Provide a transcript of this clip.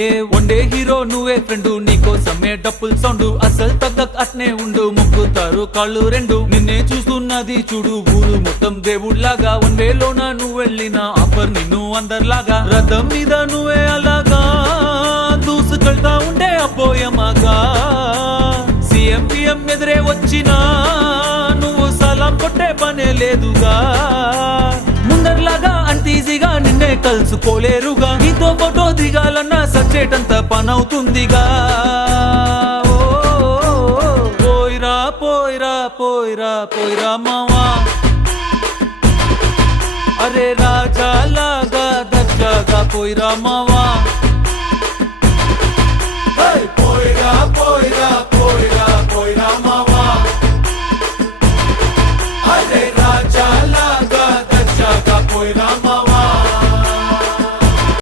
ఏ one day hero నువ్వే friend, నీకోసమే డప్పుల్ sound, అసలు తగ్గక్ అట్నే ఉండు, మొక్కుతారు కాళ్ళు రెండు. నిన్నే చూస్తున్నది చూడు ఊరు మొత్తం దేవుళ్లాగా, వన్ వేలోన నువ్వు వెళ్ళిన ఆఫర్ నిన్ను అందరిలాగా. రథం మీద నువ్వే అలాగా దూసుకెళ్తా ఉండే అపోయమాగా, సీఎం పిఎం ఎదురే వచ్చినా నువ్వు సలాం కొట్టే పనే లేదుగా. ముందర్లాగా అంత ఈజీగా నిన్నే కలుసుకోలేరుగా, నీతో ఫోటో దిగాలన్నా సచ్చేటంత పనవుతుందిగా. పోయిరా పోయిరా పోయిరా పోయిరా మావా, అరే రాజాలాగా దర్జాగా పోయిరా మావా. పోయిరా పోయిరా పోయిరా పోయిరా మావా, అరే రాజాలాగా దర్జాగా పోయిరా.